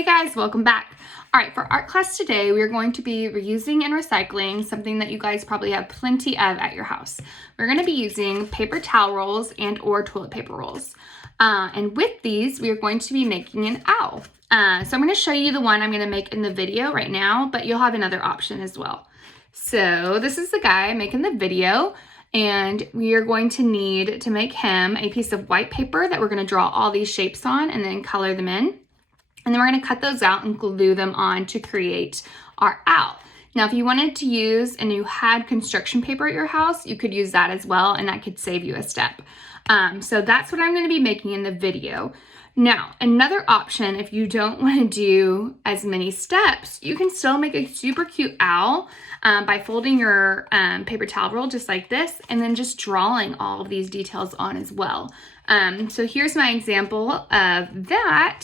Hey guys, welcome back. All right, for art class today, we are going to be reusing and recycling something that you guys probably have plenty of at your house. We're going to be using paper towel rolls and or toilet paper rolls. And with these, we are going to be making an owl. So I'm going to show you the one I'm going to make in the video right now, but you'll have another option as well. So this is the guy making the video, and we are going to need to make him a piece of white paper that we're going to draw all these shapes on and then color them in. And then we're going to cut those out and glue them on to create our owl. Now, if you wanted to use and you had construction paper at your house, you could use that as well, and that could save you a step. So that's what I'm going to be making in the video. Now, another option, if you don't want to do as many steps, you can still make a super cute owl by folding your paper towel roll just like this, and then just drawing all of these details on as well. So here's my example of that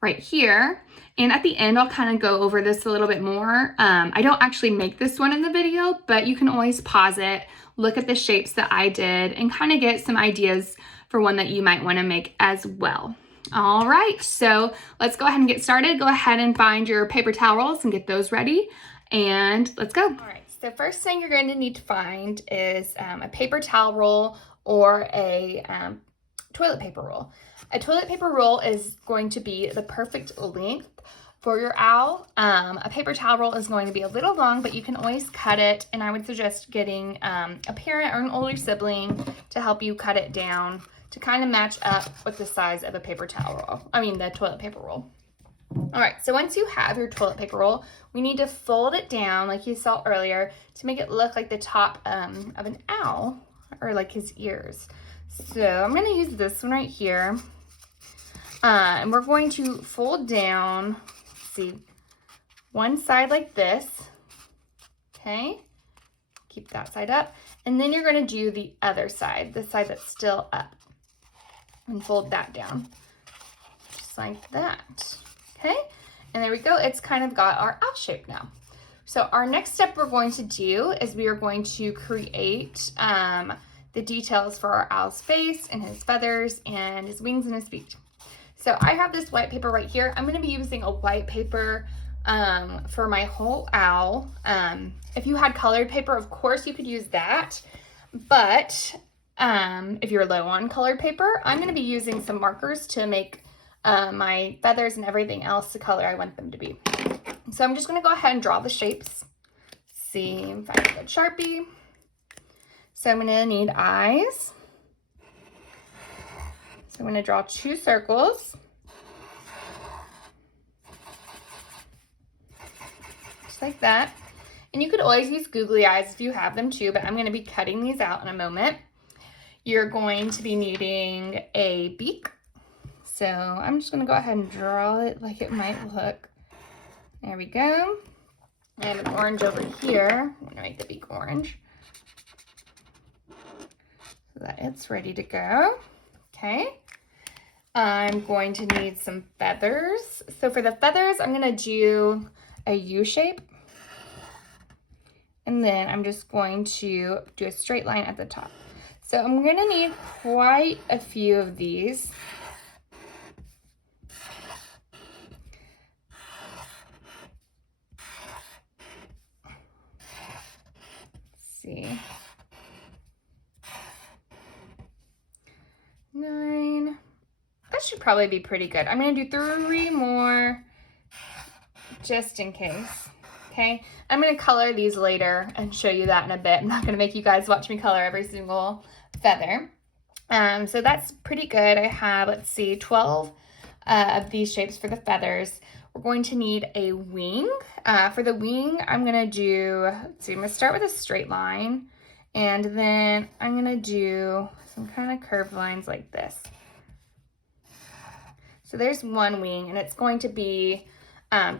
right here. And at the end, I'll kind of go over this a little bit more. I don't actually make this one in the video, but you can always pause it, look at the shapes that I did, and kind of get some ideas for one that you might want to make as well. All right, so let's go ahead and get started. Go ahead and find your paper towel rolls and get those ready, and let's go. All right, so first thing you're going to need to find is a paper towel roll or a toilet paper roll. A toilet paper roll is going to be the perfect length for your owl. A paper towel roll is going to be a little long, but you can always cut it, and I would suggest getting a parent or an older sibling to help you cut it down to kind of match up with the size of a paper towel roll. The toilet paper roll. All right, so once you have your toilet paper roll, we need to fold it down like you saw earlier to make it look like the top of an owl, or like his ears. So I'm going to use this one right here. And we're going to fold down, see, one side like this, okay? Keep that side up. And then you're going to do the other side, the side that's still up, and fold that down, just like that, okay? And there we go. It's kind of got our owl shape now. So our next step we're going to do is we are going to create the details for our owl's face and his feathers and his wings and his feet. So I have this white paper right here. I'm going to be using a white paper for my whole owl. If you had colored paper, of course you could use that. But if you're low on colored paper, I'm going to be using some markers to make my feathers and everything else the color I want them to be. So I'm just going to go ahead and draw the shapes. See, find a good Sharpie. So I'm going to need eyes. So I'm going to draw 2 circles. Just like that. And you could always use googly eyes if you have them too, but I'm going to be cutting these out in a moment. You're going to be needing a beak. So I'm just going to go ahead and draw it like it might look. There we go. I have an orange over here. I'm going to make the beak orange so that it's ready to go. Okay. I'm going to need some feathers. So for the feathers, I'm going to do a U shape. And then I'm just going to do a straight line at the top. So I'm going to need quite a few of these. Let's see. 9. That should probably be pretty good. I'm going to do 3 more just in case. Okay, I'm going to color these later and show you that in a bit. I'm not going to make you guys watch me color every single feather. So that's pretty good. I have, let's see, 12 of these shapes for the feathers. We're going to need a wing. For the wing, I'm going to do, let's see, I'm going to start with a straight line, and then I'm going to do some kind of curved lines like this. So there's one wing, and it's going to be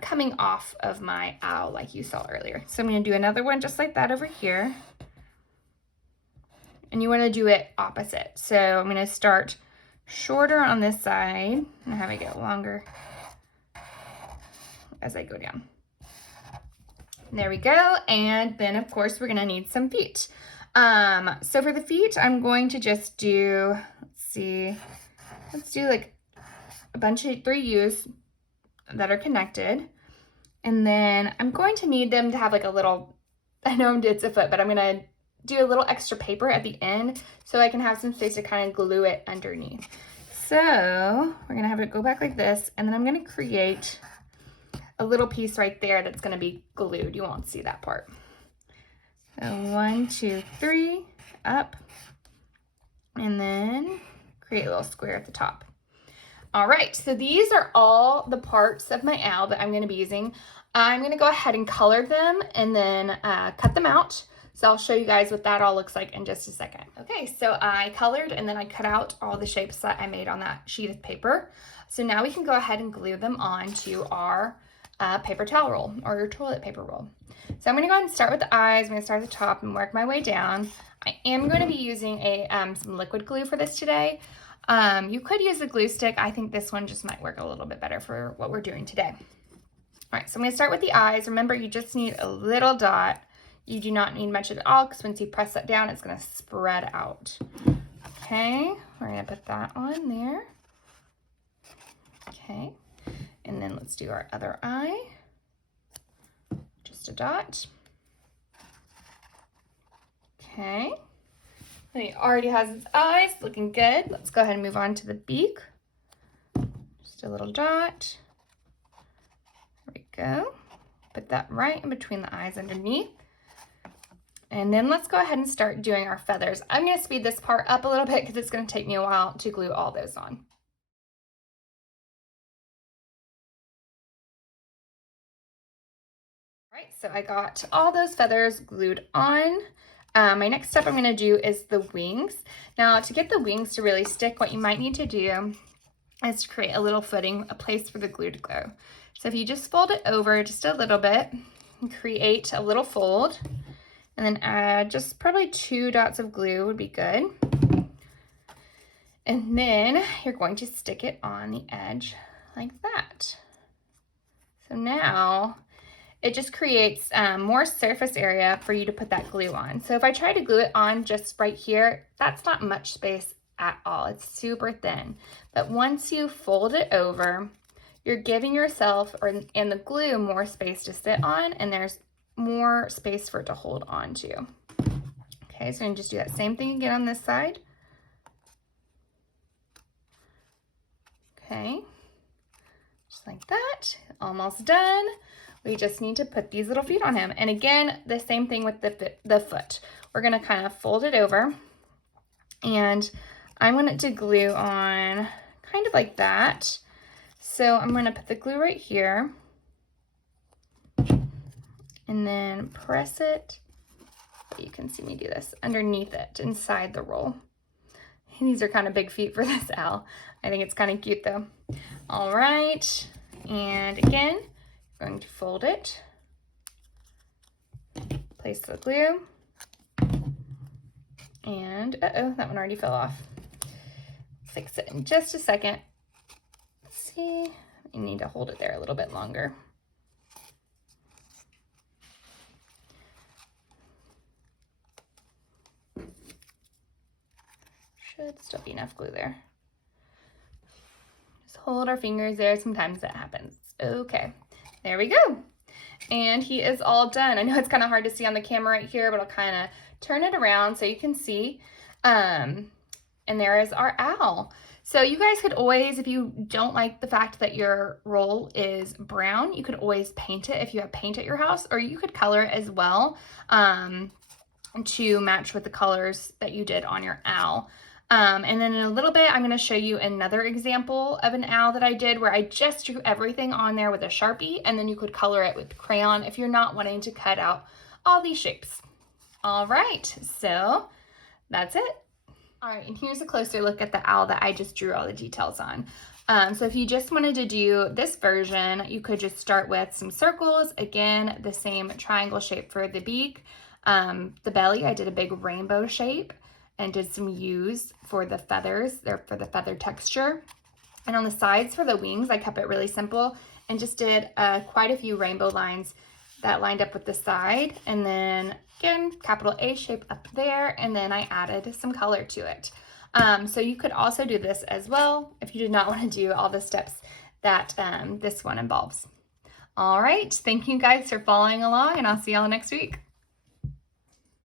coming off of my owl like you saw earlier. So I'm going to do another one just like that over here. And you want to do it opposite. So I'm going to start shorter on this side and have it get longer as I go down. And there we go. And then of course we're going to need some feet. So for the feet, I'm going to just do, let's do like a bunch of 3 U's, that are connected. And then I'm going to need them to have like a little, I know it's a foot, but I'm gonna do a little extra paper at the end so I can have some space to kind of glue it underneath. So we're gonna have it go back like this, and then I'm gonna create a little piece right there that's gonna be glued. You won't see that part. So 1, 2, 3, up, and then create a little square at the top. All right, so these are all the parts of my owl that I'm going to be using. I'm going to go ahead and color them and then cut them out. So I'll show you guys what that all looks like in just a second. Okay, so I colored and then I cut out all the shapes that I made on that sheet of paper. So now we can go ahead and glue them onto our paper towel roll or your toilet paper roll. So I'm going to go ahead and start with the eyes. I'm going to start at the top and work my way down. I am going to be using some liquid glue for this today. You could use a glue stick. I think this one just might work a little bit better for what we're doing today. All right, so I'm going to start with the eyes. Remember, you just need a little dot. You do not need much at all because once you press that down, it's going to spread out. Okay, we're going to put that on there. Okay, and then let's do our other eye. Just a dot. Okay. It already has its eyes, looking good. Let's go ahead and move on to the beak. Just a little dot. There we go. Put that right in between the eyes underneath. And then let's go ahead and start doing our feathers. I'm going to speed this part up a little bit because it's going to take me a while to glue all those on. All right, so I got all those feathers glued on. My next step I'm going to do is the wings. Now, to get the wings to really stick, what you might need to do is to create a little footing, a place for the glue to go. So if you just fold it over just a little bit and create a little fold, and then add just probably 2 dots of glue would be good. And then you're going to stick it on the edge like that. So now it just creates more surface area for you to put that glue on. So if I try to glue it on just right here, that's not much space at all. It's super thin. But once you fold it over, you're giving yourself and the glue more space to sit on, and there's more space for it to hold on to. Okay, so I'm just do that same thing again on this side. Okay, just like that, almost done. We just need to put these little feet on him. And again, the same thing with the foot. We're gonna kind of fold it over, and I want it to glue on kind of like that. So I'm gonna put the glue right here, and then press it, you can see me do this, underneath it, inside the roll. These are kind of big feet for this owl. I think it's kind of cute though. All right, and again, going to fold it, place the glue, and uh-oh, that one already fell off. Fix it in just a second. Let's see, you need to hold it there a little bit longer. Should still be enough glue there. Just hold our fingers there, sometimes that happens. Okay. There we go. And he is all done. I know it's kind of hard to see on the camera right here, but I'll kind of turn it around so you can see. And there is our owl. So you guys could always, if you don't like the fact that your roll is brown, you could always paint it if you have paint at your house, or you could color it as well to match with the colors that you did on your owl. And then in a little bit, I'm going to show you another example of an owl that I did where I just drew everything on there with a Sharpie, and then you could color it with crayon if you're not wanting to cut out all these shapes. All right, so that's it. All right, and here's a closer look at the owl that I just drew all the details on. So if you just wanted to do this version, you could just start with some circles. Again, the same triangle shape for the beak. The belly, I did a big rainbow shape and did some U's for the feathers, there for the feather texture. And on the sides for the wings, I kept it really simple and just did quite a few rainbow lines that lined up with the side. And then again, capital A shape up there, and then I added some color to it. So you could also do this as well if you did not want to do all the steps that this one involves. All right, thank you guys for following along, and I'll see y'all next week.